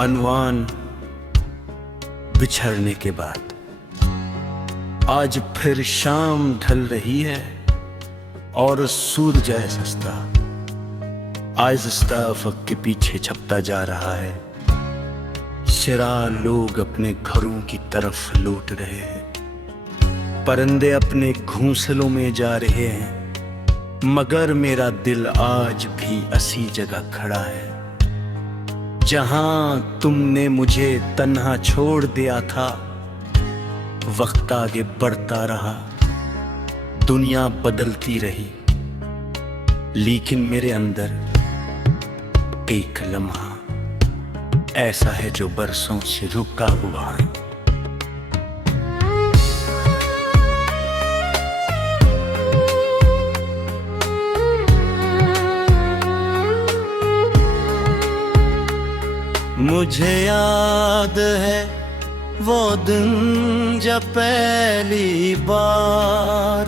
अनवान बिछड़ने के बाद आज फिर शाम ढल रही है और सूरज है सस्ता आहिस्ता अफक के पीछे छपता जा रहा है। शरा लोग अपने घरों की तरफ लौट रहे हैं, परिंदे अपने घोंसलों में जा रहे हैं, मगर मेरा दिल आज भी उसी जगह खड़ा है जहां तुमने मुझे तन्हा छोड़ दिया था। वक्त आगे बढ़ता रहा, दुनिया बदलती रही, लेकिन मेरे अंदर एक लम्हा ऐसा है जो बरसों से रुका हुआ है। मुझे याद है वो दिन जब पहली बार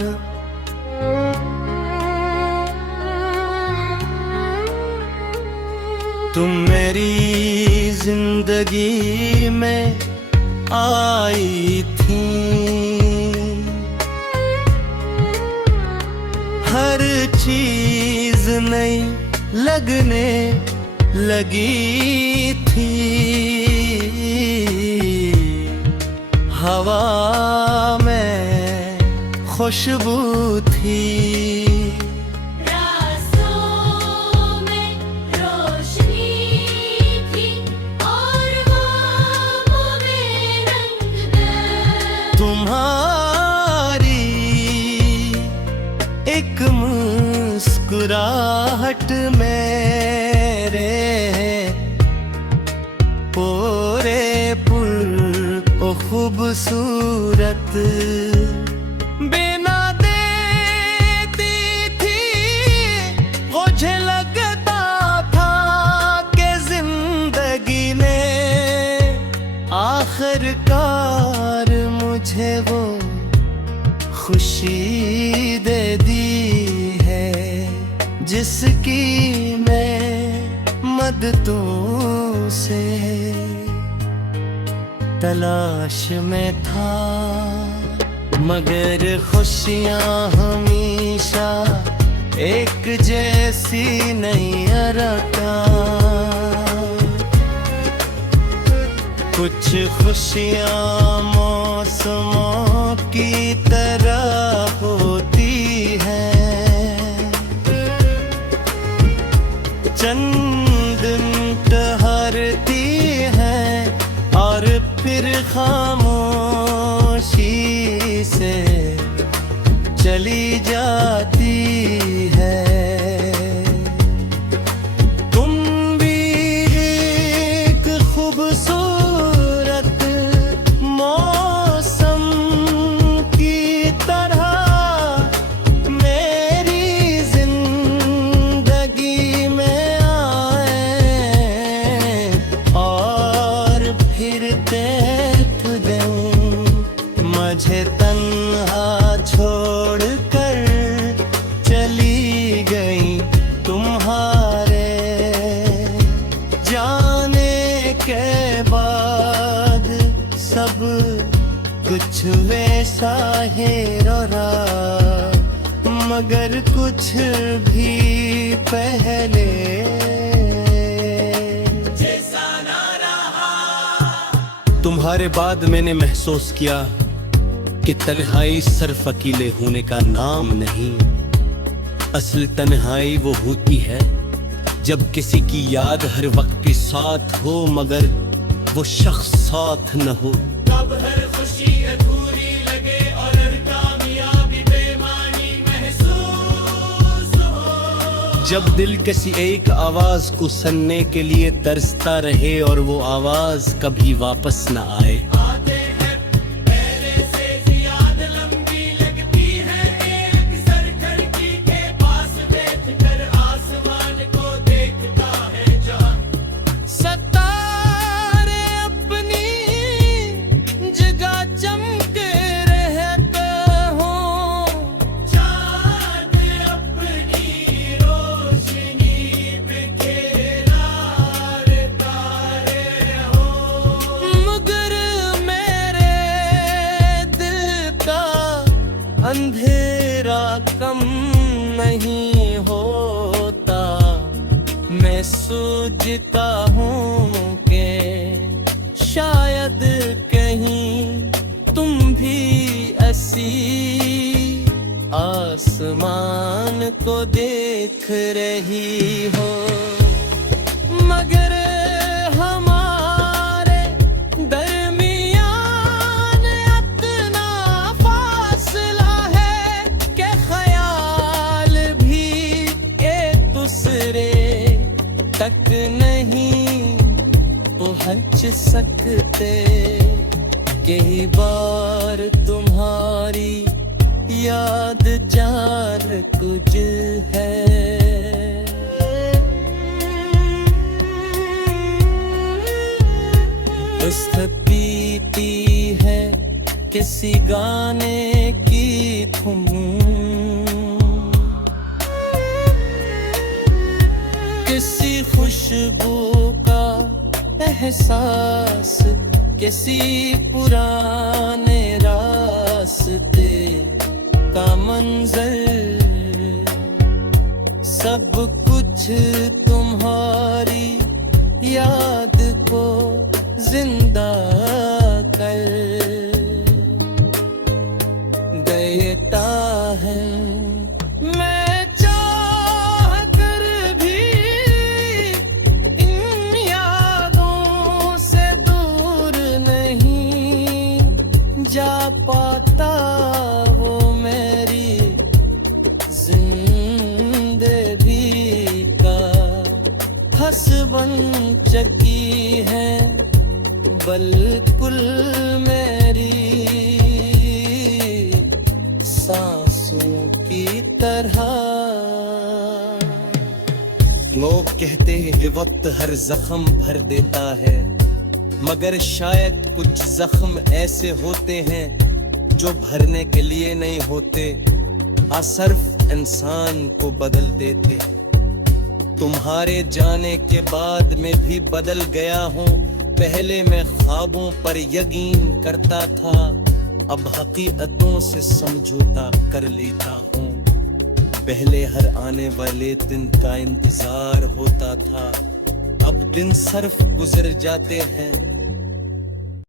तुम मेरी जिंदगी में आई थी। हर चीज नई लगने लगी थी, हवा में खुशबू थी, रास्तों में रोशनी थी और ख्वाबों में रंग थे। तुम्हारी एक मुस्कुराहट मेरे पूरे पुर ओ खूबसूरत बिना देती थी। मुझे लगता था कि जिंदगी ने आखिरकार मुझे वो खुशी दे दी है जिसकी मैं मददों से तलाश में था। मगर खुशियां हमेशा एक जैसी नहीं रहता। कुछ खुशियां मौसमों की तरह होती हैं, चंद ठहरती हैं और फिर खामोशी से चली जाती है। तुम भी एक खूबसूरत मौसम की तरह मेरी जिंदगी में आए और फिर देख दें मुझे तन्हा छोड़ कर चली गई तुम्हारे जाने के बाद। सब कुछ वैसा ही रहा, मगर कुछ भी पहले जैसा ना रहा। तुम्हारे बाद मैंने महसूस किया कि तन्हाई सिर्फ अकेले होने का नाम नहीं। असली तन्हाई वो होती है जब किसी की याद हर वक्त के साथ हो मगर वो शख्स साथ न हो। तब हर खुशी अधूरी लगे और हर कामयाबी बेमानी महसूस हो। जब दिल किसी एक आवाज को सुनने के लिए तरसता रहे और वो आवाज कभी वापस न आए। आते हैं पहले से ज्यादा लंबी लगती है एक सर खिड़की के पास बैठ कर आसमान को देखता है जहां। सितारे अपनी जगह चमके रहते हो, चाँद अपनी रोशनी पे खेला रे तारे अंधेरा कम नहीं होता, मैं सोचता हूँ कि शायद कहीं तुम भी ऐसी आसमान को देख रही हो, मगर हमारे दरमियान इतना फासला है कि ख्याल भी एक दूसरे तक नहीं पहुंच सकते। कई बार तुम्हारी याद जान कुछ है। उस्त पीती है किसी गाने की धुन, किसी खुशबू का एहसास, किसी पुराने रास्ते का मंजर, सब कुछ तुम्हारी याद को जिंदा कर देता है। मैं चाह कर भी इन यादों से दूर नहीं जा पाता, वो मेरी जिंदगी का हसबन चकी है, बिल्कुल मेरी सांसों की तरह। लोग कहते हैं कि वक्त हर जख्म भर देता है, मगर शायद कुछ जख्म ऐसे होते हैं जो भरने के लिए नहीं होते, सिर्फ इंसान को बदल देते। तुम्हारे जाने के बाद मैं भी बदल गया हूँ। पहले मैं ख्वाबों पर यकीन करता था, अब हकीकतों से समझौता कर लेता हूँ। पहले हर आने वाले दिन का इंतजार होता था, अब दिन सिर्फ गुजर जाते हैं।